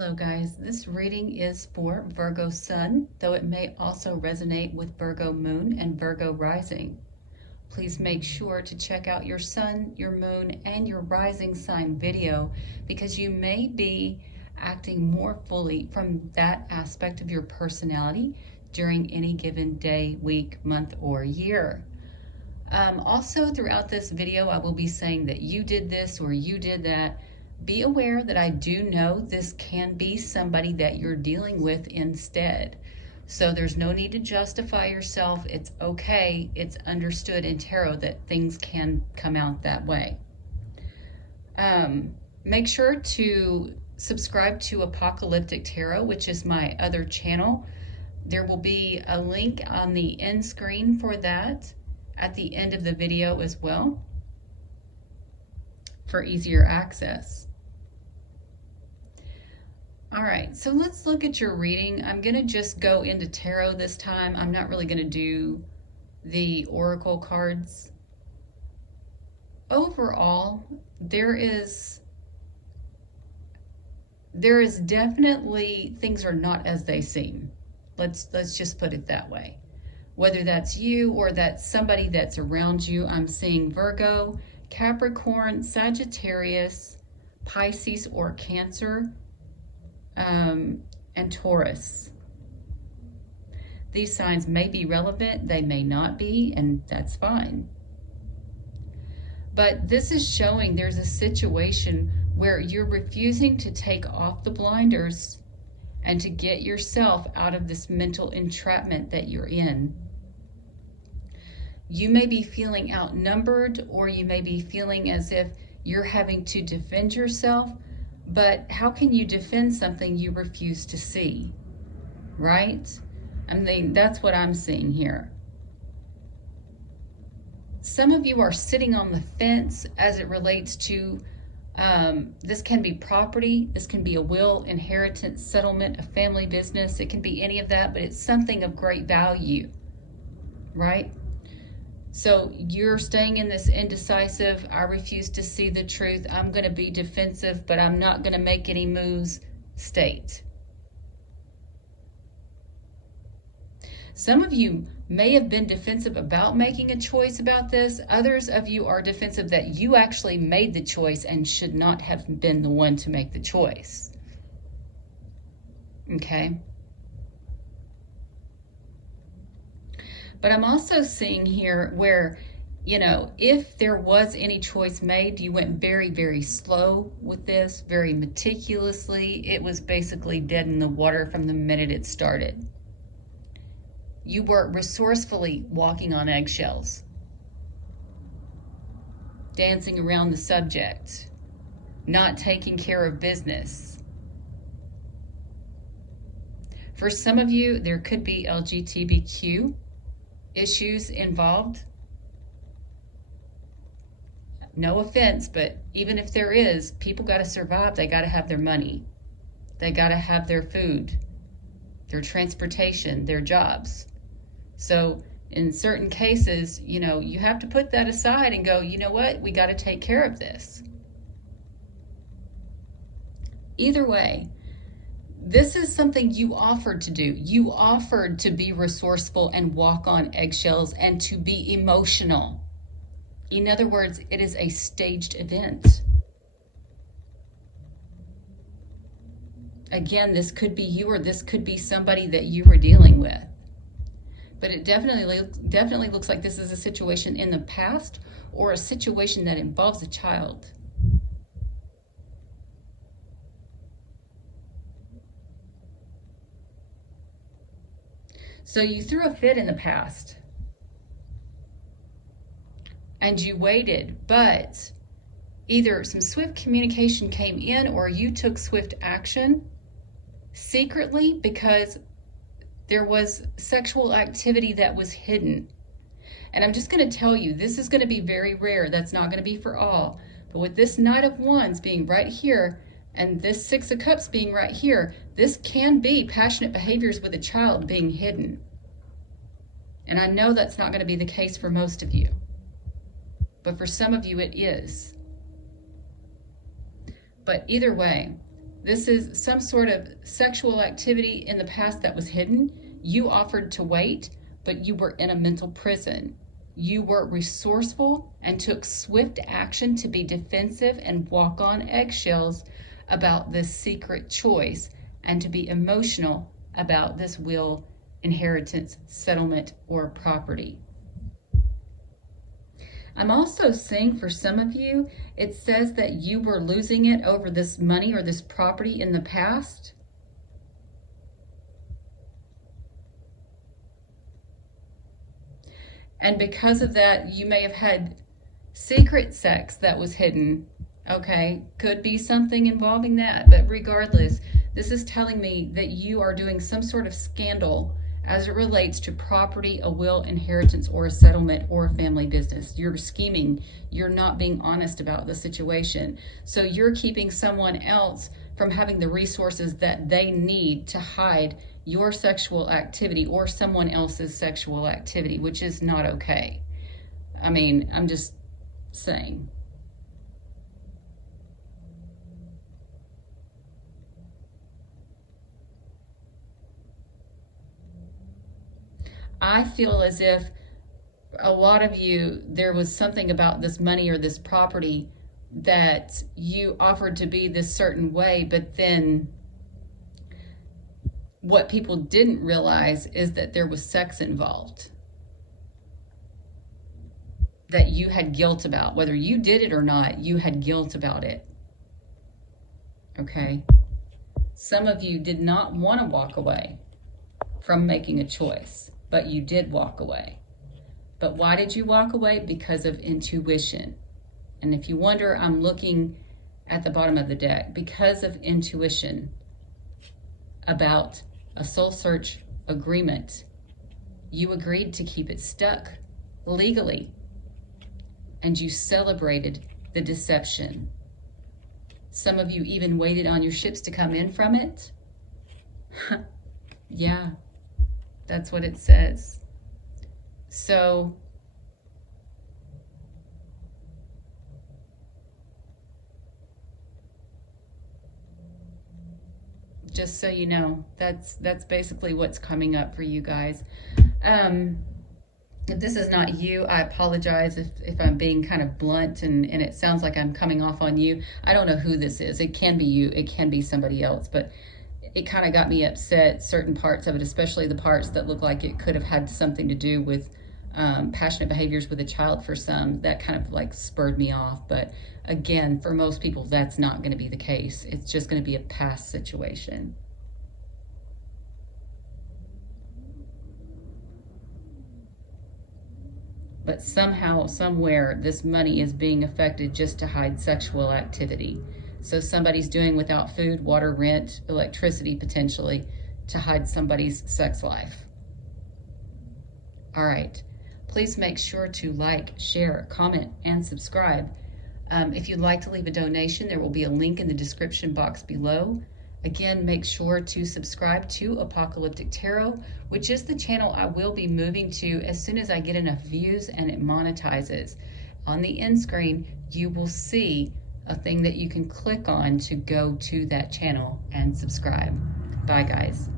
Hello guys, this reading is for Virgo Sun, though it may also resonate with Virgo Moon and Virgo Rising. Please make sure to check out your Sun, your Moon, and your Rising sign video because you may be acting more fully from that aspect of your personality during any given day, week, month, or year. Also, throughout this video, I will be saying that you did this or you did that. Be aware that I do know this can be somebody that you're dealing with instead. So there's no need to justify yourself. It's okay. It's understood in tarot that things can come out that way. Make sure to subscribe to Apocalyptic Tarot, which is my other channel. There will be a link on the end screen for that at the end of the video as well for easier access. All right, so let's look at your reading. I'm going to just go into tarot this time. I'm not really going to do the oracle cards. Overall, there is definitely things are not as they seem. Let's just put it that way. Whether that's you or that's somebody that's around you, I'm seeing Virgo, Capricorn, Sagittarius, Pisces or Cancer, and Taurus. These signs may be relevant, they may not be, and that's fine. But this is showing there's a situation where you're refusing to take off the blinders and to get yourself out of this mental entrapment that you're in. You may be feeling outnumbered, or you may be feeling as if you're having to defend yourself. But how can you defend something you refuse to see, right? I mean, that's what I'm seeing here. Some of you are sitting on the fence as it relates to, this can be property, this can be a will, inheritance, settlement, a family business. It can be any of that, but it's something of great value, right? So you're staying in this indecisive, I refuse to see the truth, I'm going to be defensive, but I'm not going to make any moves state. Some of you may have been defensive about making a choice about this. Others of you are defensive that you actually made the choice and should not have been the one to make the choice. Okay? But I'm also seeing here where, you know, if there was any choice made, you went very, very slow with this, very meticulously. It was basically dead in the water from the minute it started. You were resourcefully walking on eggshells, dancing around the subject, not taking care of business. For some of you, there could be LGBTQ issues involved. No offense, but even if there is, people got to survive. They got to have their money. They got to have their food, their transportation, their jobs. So in certain cases, you know, you have to put that aside and go, you know what? We got to take care of this. Either way, this is something you offered to do. You offered to be resourceful and walk on eggshells and to be emotional. In other words, it is a staged event. Again, this could be you or this could be somebody that you were dealing with. But it definitely looks like this is a situation in the past or a situation that involves a child. So you threw a fit in the past and you waited, but either some swift communication came in or you took swift action secretly because there was sexual activity that was hidden. And I'm just going to tell you, this is going to be very rare. That's not going to be for all. But with this Knight of Wands being right here, and this Six of Cups being right here, this can be passionate behaviors with a child being hidden. And I know that's not going to be the case for most of you. But for some of you, it is. But either way, This is some sort of sexual activity in the past that was hidden. You offered to wait, but you were in a mental prison. You were resourceful and took swift action to be defensive and walk on eggshells about this secret choice, and to be emotional about this will, inheritance, settlement, or property. I'm also seeing for some of you, it says that you were losing it over this money or this property in the past. And because of that, you may have had secret sex that was hidden. Okay, could be something involving that. But regardless, this is telling me that you are doing some sort of scandal as it relates to property, a will, inheritance, or a settlement, or a family business. You're scheming. You're not being honest about the situation. So you're keeping someone else from having the resources that they need to hide your sexual activity or someone else's sexual activity, which is not okay. I mean, I'm just saying. I feel as if a lot of you, there was something about this money or this property that you offered to be this certain way, but then what people didn't realize is that there was sex involved that you had guilt about. Whether you did it or not, you had guilt about it. Okay? Some of you did not want to walk away from making a choice, but you did walk away. But why did you walk away? Because of intuition. And if you wonder, I'm looking at the bottom of the deck. Because of intuition about a soul search agreement, you agreed to keep it stuck legally, and you celebrated the deception. Some of you even waited on your ships to come in from it. Yeah, that's what it says. So just so you know, that's basically what's coming up for you guys. If this is not you, I apologize if I'm being kind of blunt and it sounds like I'm coming off on you. I don't know who this is. It can be you, it can be somebody else, but it kind of got me upset, certain parts of it, especially the parts that look like it could have had something to do with passionate behaviors with a child. For some, that kind of like spurred me off. But again, for most people, that's not going to be the case. It's just going to be a past situation. But somehow, somewhere, this money is being affected just to hide sexual activity. So somebody's doing without food, water, rent, electricity, potentially, to hide somebody's sex life. All right. Please make sure to like, share, comment, and subscribe. If you'd like to leave a donation, there will be a link in the description box below. Again, make sure to subscribe to Apocalyptic Tarot, which is the channel I will be moving to as soon as I get enough views and it monetizes. On the end screen, you will see a thing that you can click on to go to that channel and subscribe. Bye, guys.